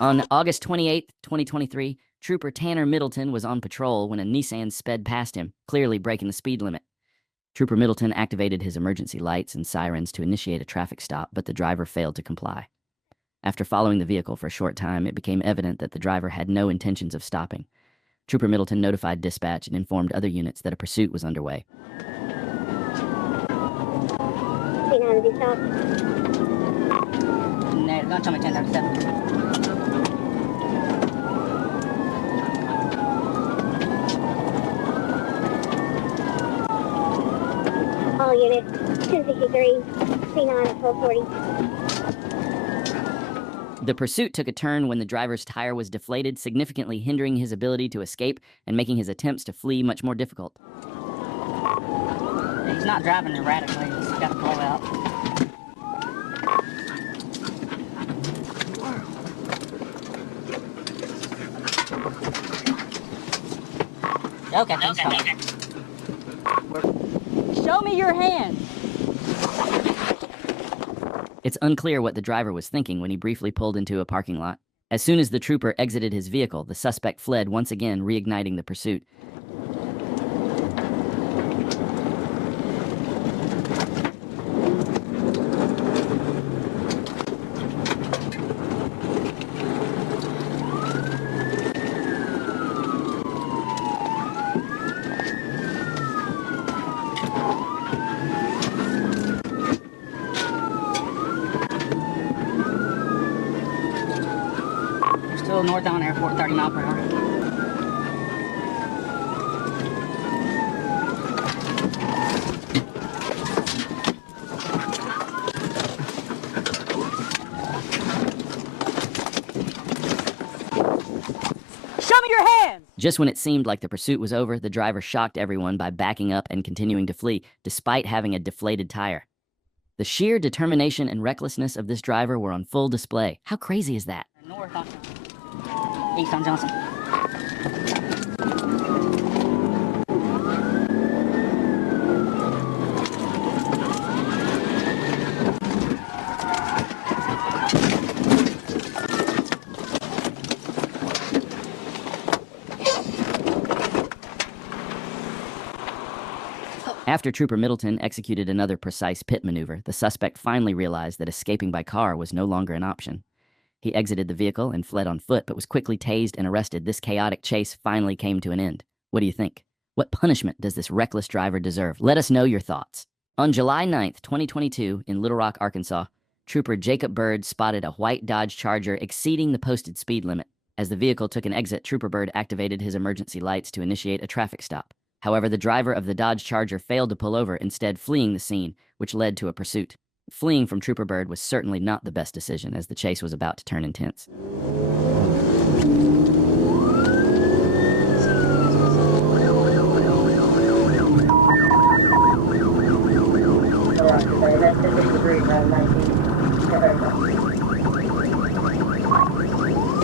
On August 28, 2023, Trooper Tanner Middleton was on patrol when a Nissan sped past him, clearly breaking the speed limit. Trooper Middleton activated his emergency lights and sirens to initiate a traffic stop, but the driver failed to comply. After following the vehicle for a short time, it became evident that the driver had no intentions of stopping. Trooper Middleton notified dispatch and informed other units that a pursuit was underway. Don't tell me 1037. All units, 1063, C9 at 1240. The pursuit took a turn when the driver's tire was deflated, significantly hindering his ability to escape and making his attempts to flee much more difficult. He's not driving erratically, he's got a blowout. Okay. Show me your hand. It's unclear what the driver was thinking when he briefly pulled into a parking lot. As soon as the trooper exited his vehicle, the suspect fled, once again reigniting the pursuit. Still north on airport, 30 miles per hour. Show me your hands! Just when it seemed like the pursuit was over, the driver shocked everyone by backing up and continuing to flee, despite having a deflated tire. The sheer determination and recklessness of this driver were on full display. How crazy is that? North on East on Johnson. After Trooper Middleton executed another precise pit maneuver, the suspect finally realized that escaping by car was no longer an option. He exited the vehicle and fled on foot, but was quickly tased and arrested. This chaotic chase finally came to an end. What do you think? What punishment does this reckless driver deserve? Let us know your thoughts. On July 9th, 2022, in Little Rock, Arkansas, Trooper Jacob Bird spotted a white Dodge Charger exceeding the posted speed limit. As the vehicle took an exit, Trooper Bird activated his emergency lights to initiate a traffic stop. However, the driver of the Dodge Charger failed to pull over, instead fleeing the scene, which led to a pursuit. Fleeing from Trooper Bird was certainly not the best decision, as the chase was about to turn intense.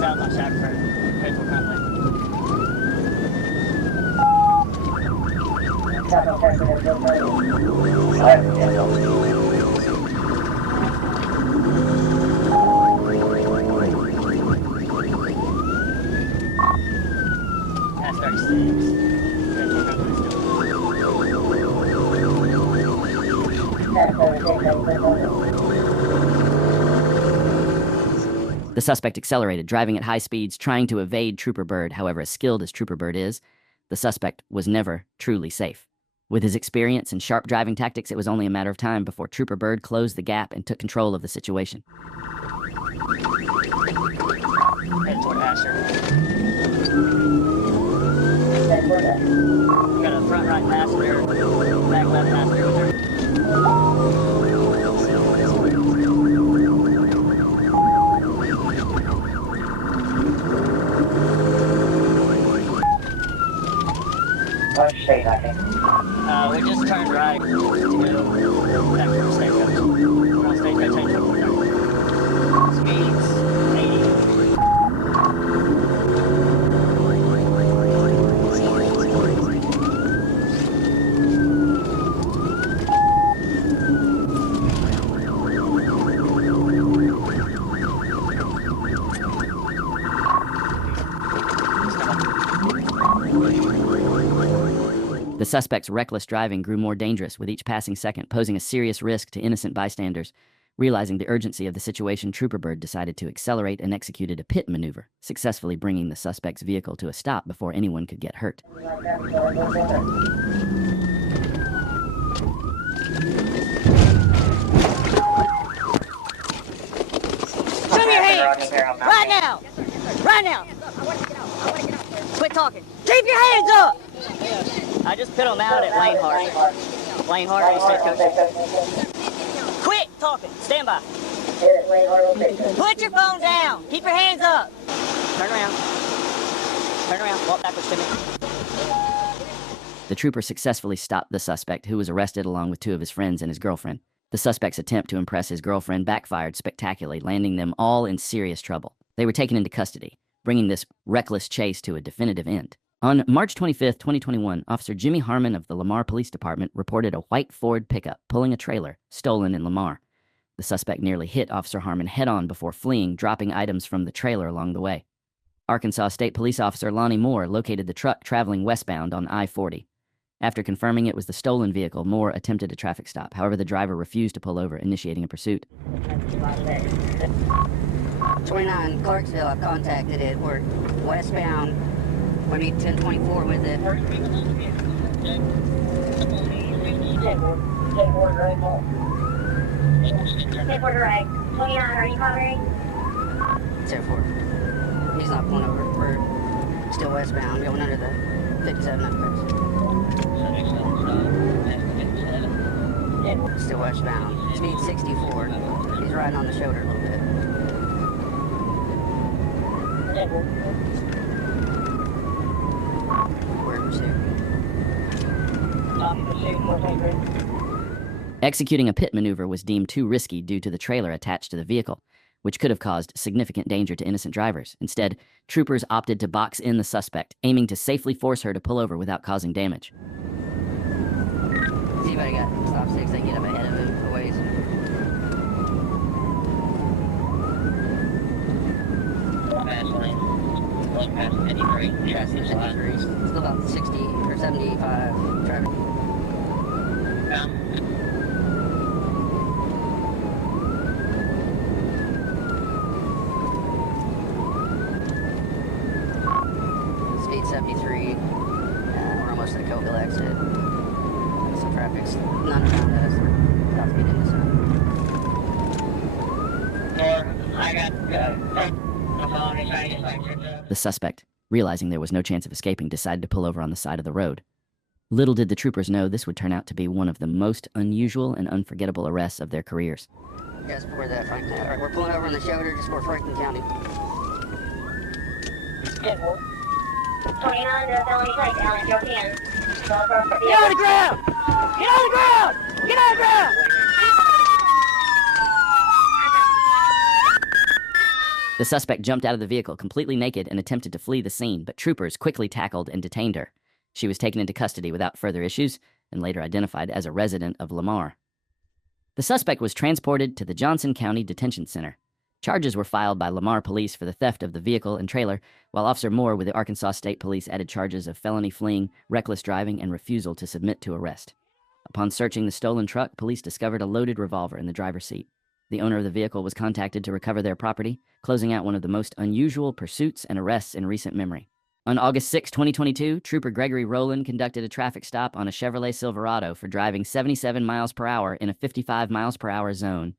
South on Shackford, faithful friendly. That's 36. The suspect accelerated, driving at high speeds, trying to evade Trooper Bird. However, as skilled as Trooper Bird is, the suspect was never truly safe. With his experience and sharp driving tactics, it was only a matter of time before Trooper Bird closed the gap and took control of the situation. Head toward Asher. Got a front right passenger, back left passenger. State, I think. We just turned right to go back from Stagecoach. We're on Stagecoach 8. Speeds 80. suspect's reckless driving grew more dangerous with each passing second, posing a serious risk to innocent bystanders. Realizing the urgency of the situation, Trooper Bird decided to accelerate and executed a pit maneuver, successfully bringing the suspect's vehicle to a stop before anyone could get hurt. Show me your hands! Right now! Right now! Quit talking! Keep your hands up! I just put them out at Lane Hart. Lane Hart, State Coach. Quit talking! Stand by. Put your phone down! Keep your hands up! Turn around. Turn around. Walk backwards to me. The trooper successfully stopped the suspect, who was arrested along with 2 of his friends and his girlfriend. The suspect's attempt to impress his girlfriend backfired spectacularly, landing them all in serious trouble. They were taken into custody, bringing this reckless chase to a definitive end. On March 25, 2021, Officer Jimmy Harmon of the Lamar Police Department reported a white Ford pickup pulling a trailer stolen in Lamar. The suspect nearly hit Officer Harmon head-on before fleeing, dropping items from the trailer along the way. Arkansas State Police Officer Lonnie Moore located the truck traveling westbound on I-40. After confirming it was the stolen vehicle, Moore attempted a traffic stop. However, the driver refused to pull over, initiating a pursuit. 29 Clarksville, I've contacted it. We're westbound. We need 1024 with it. 10-4 direct. 29, are you covering? 10-4. He's not pulling over. We're still westbound, going under the 57 underpass. Still westbound. Speed 64. He's riding on the shoulder a little bit. We're in pursuit. Executing a pit maneuver was deemed too risky due to the trailer attached to the vehicle, which could have caused significant danger to innocent drivers. Instead, troopers opted to box in the suspect, aiming to safely force her to pull over without causing damage. If anybody got stop sticks, they can get up ahead of him a ways. Traffic 53. Still about 60 or 75 traffic. Speed 73. We're almost at the Coville exit. So traffic's none around us. We're about to get into some. The suspect, realizing there was no chance of escaping, decided to pull over on the side of the road. Little did the troopers know this would turn out to be one of the most unusual and unforgettable arrests of their careers. Just before that, Franklin. All right, we're pulling over on the shoulder just before Franklin County. 29, the felony plate, Alan, Joe Pan. Get on the ground! Get on the ground! Get on the ground! The suspect jumped out of the vehicle completely naked and attempted to flee the scene, but troopers quickly tackled and detained her. She was taken into custody without further issues and later identified as a resident of Lamar. The suspect was transported to the Johnson County Detention Center. Charges were filed by Lamar police for the theft of the vehicle and trailer, while Officer Moore with the Arkansas State Police added charges of felony fleeing, reckless driving, and refusal to submit to arrest. Upon searching the stolen truck, police discovered a loaded revolver in the driver's seat. The owner of the vehicle was contacted to recover their property, closing out one of the most unusual pursuits and arrests in recent memory. On August 6, 2022, Trooper Gregory Rowland conducted a traffic stop on a Chevrolet Silverado for driving 77 miles per hour in a 55 miles per hour zone.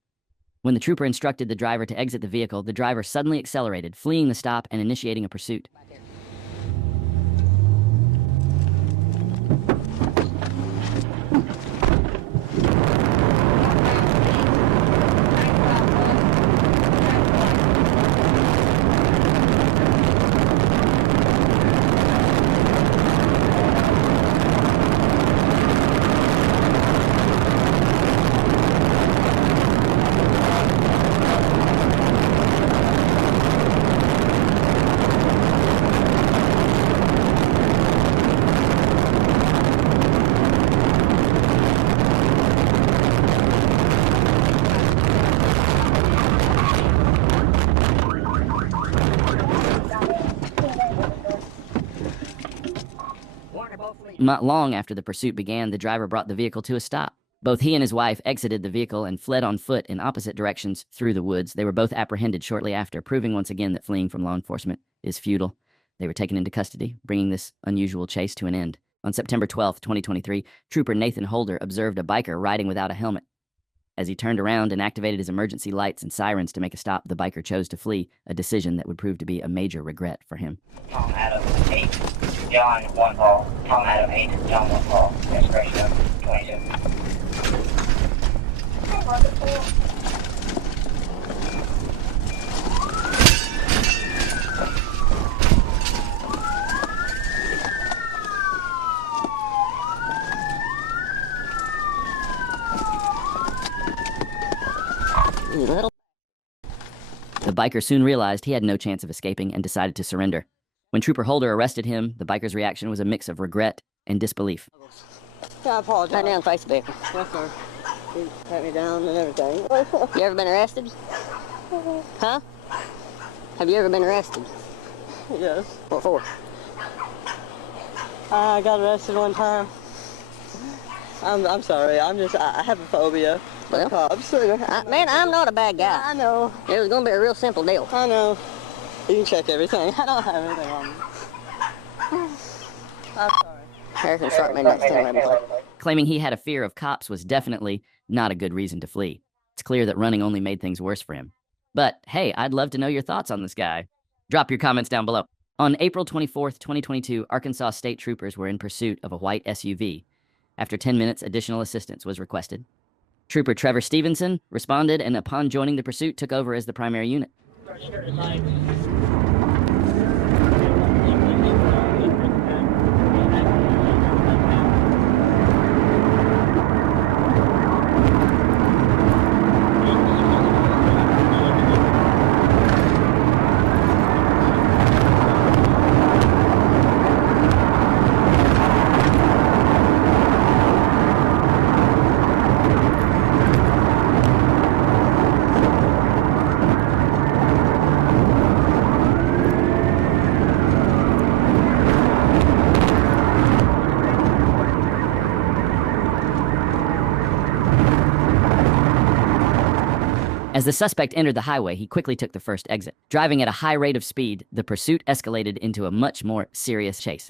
When the trooper instructed the driver to exit the vehicle, the driver suddenly accelerated, fleeing the stop and initiating a pursuit. Not long after the pursuit began, the driver brought the vehicle to a stop. Both he and his wife exited the vehicle and fled on foot in opposite directions through the woods. They were both apprehended shortly after, proving once again that fleeing from law enforcement is futile. They were taken into custody, bringing this unusual chase to an end. On September 12, 2023, Trooper Nathan Holder observed a biker riding without a helmet. As he turned around and activated his emergency lights and sirens to make a stop, the biker chose to flee, a decision that would prove to be a major regret for him. Tom Adam 8, John 1 Paul. Tom Adam 8, John 1 Paul. Expression 22. The biker soon realized he had no chance of escaping and decided to surrender. When Trooper Holder arrested him, the biker's reaction was a mix of regret and disbelief. I apologize. Turn down, face the vehicle. Yes, sir. He pat me down and everything. You ever been arrested? Huh? Have you ever been arrested? Yes. What for? I got arrested one time. I'm sorry. I have a phobia. Well, Cops. man, I'm not a bad guy. I know. It was going to be a real simple deal. I know. You can check everything. I don't have anything on me. I'm sorry. Harrison shot me next time. Claiming he had a fear of cops was definitely not a good reason to flee. It's clear that running only made things worse for him. But hey, I'd love to know your thoughts on this guy. Drop your comments down below. On April 24th, 2022, Arkansas State Troopers were in pursuit of a white SUV. After 10 minutes, additional assistance was requested. Trooper Trevor Stevenson responded and upon joining the pursuit took over as the primary unit. As the suspect entered the highway, he quickly took the first exit. Driving at a high rate of speed, the pursuit escalated into a much more serious chase.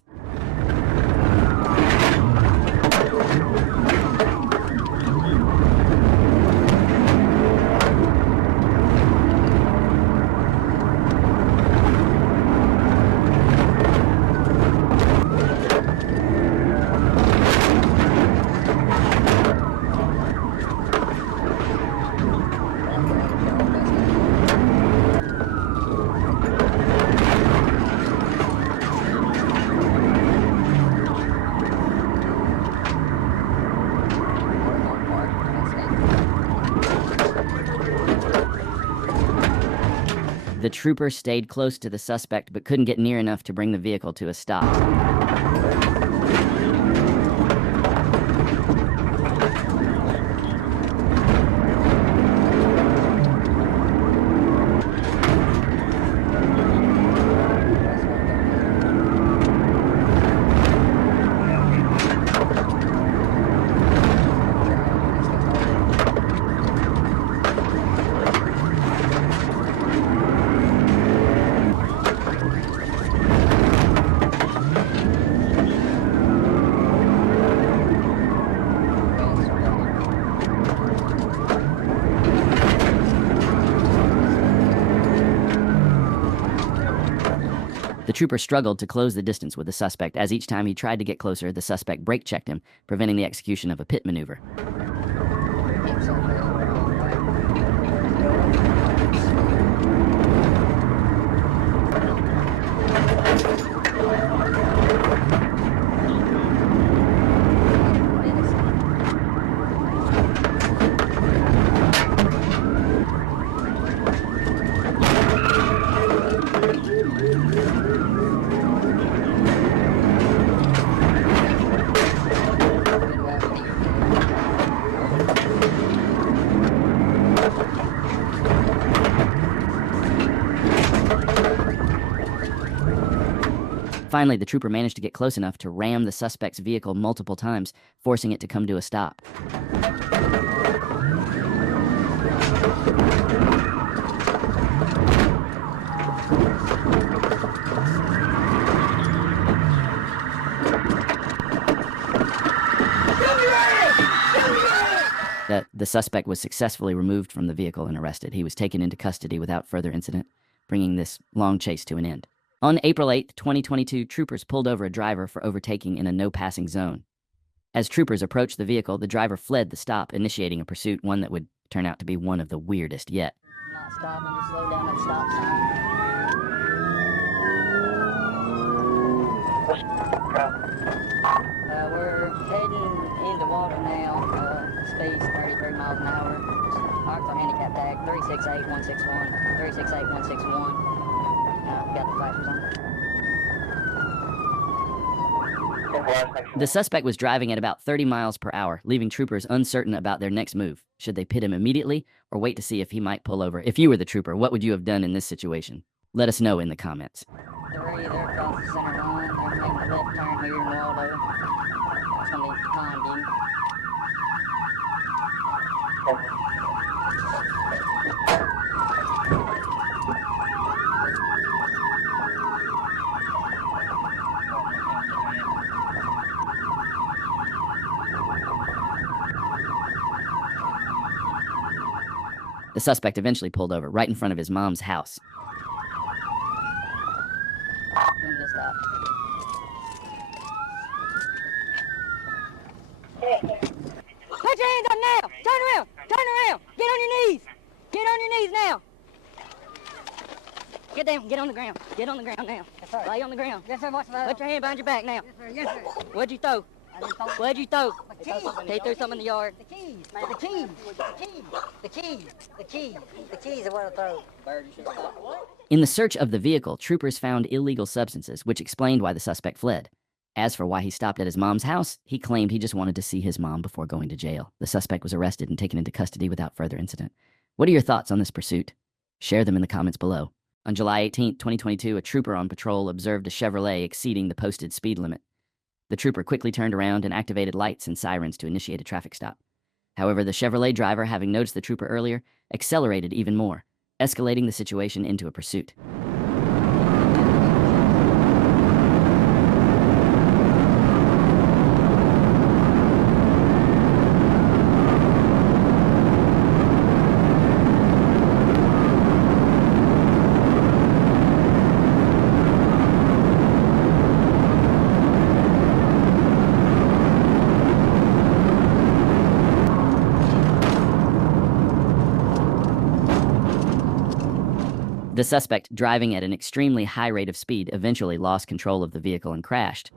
The trooper stayed close to the suspect but couldn't get near enough to bring the vehicle to a stop. The trooper struggled to close the distance with the suspect, as each time he tried to get closer, the suspect brake-checked him, preventing the execution of a pit maneuver. Finally, the trooper managed to get close enough to ram the suspect's vehicle multiple times, forcing it to come to a stop. The suspect was successfully removed from the vehicle and arrested. He was taken into custody without further incident, bringing this long chase to an end. On April 8, 2022, troopers pulled over a driver for overtaking in a no-passing zone. As troopers approached the vehicle, the driver fled the stop, initiating a pursuit, one that would turn out to be one of the weirdest yet. Not stopping, just slow down at stop sign. We're heading into water now. Speed's 33 miles an hour. Marks on handicap tag 368161. 368161. Got the flashers on. The suspect was driving at about 30 miles per hour, leaving troopers uncertain about their next move. Should they pit him immediately or wait to see if he might pull over? If you were the trooper, what would you have done in this situation? Let us know in the comments. They're either across the center line. They're making a left turn here in Waldo. It's going to be behind him. The suspect eventually pulled over right in front of his mom's house. Come to stop. Put your hands up now. Turn around. Turn around. Get on your knees. Get on your knees now. Get down. Get on the ground. Get on the ground now. Yes, sir. Lay on the ground. Yes, sir. Watch the Put your hand behind your back now. Yes, sir. Yes, sir. What'd you throw? I didn't throw What'd you throw? the keys. He threw something in the yard. The keys, man. The keys. The keys. The keys. The keys. The keys are what I throw. Bird, you should stop. What? In the search of the vehicle, troopers found illegal substances, which explained why the suspect fled. As for why he stopped at his mom's house, he claimed he just wanted to see his mom before going to jail. The suspect was arrested and taken into custody without further incident. What are your thoughts on this pursuit? Share them in the comments below. On July 18, 2022, a trooper on patrol observed a Chevrolet exceeding the posted speed limit. The trooper quickly turned around and activated lights and sirens to initiate a traffic stop. However, the Chevrolet driver, having noticed the trooper earlier, accelerated even more, escalating the situation into a pursuit. The suspect, driving at an extremely high rate of speed, eventually lost control of the vehicle and crashed.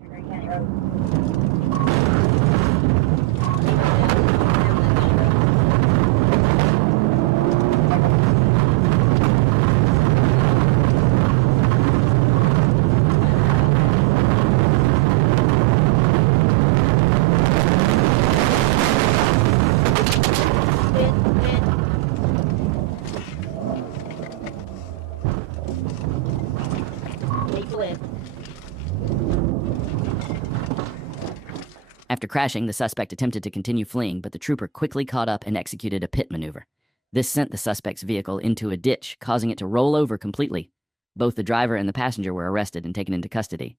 After crashing, the suspect attempted to continue fleeing, but the trooper quickly caught up and executed a pit maneuver. This sent the suspect's vehicle into a ditch, causing it to roll over completely. Both the driver and the passenger were arrested and taken into custody.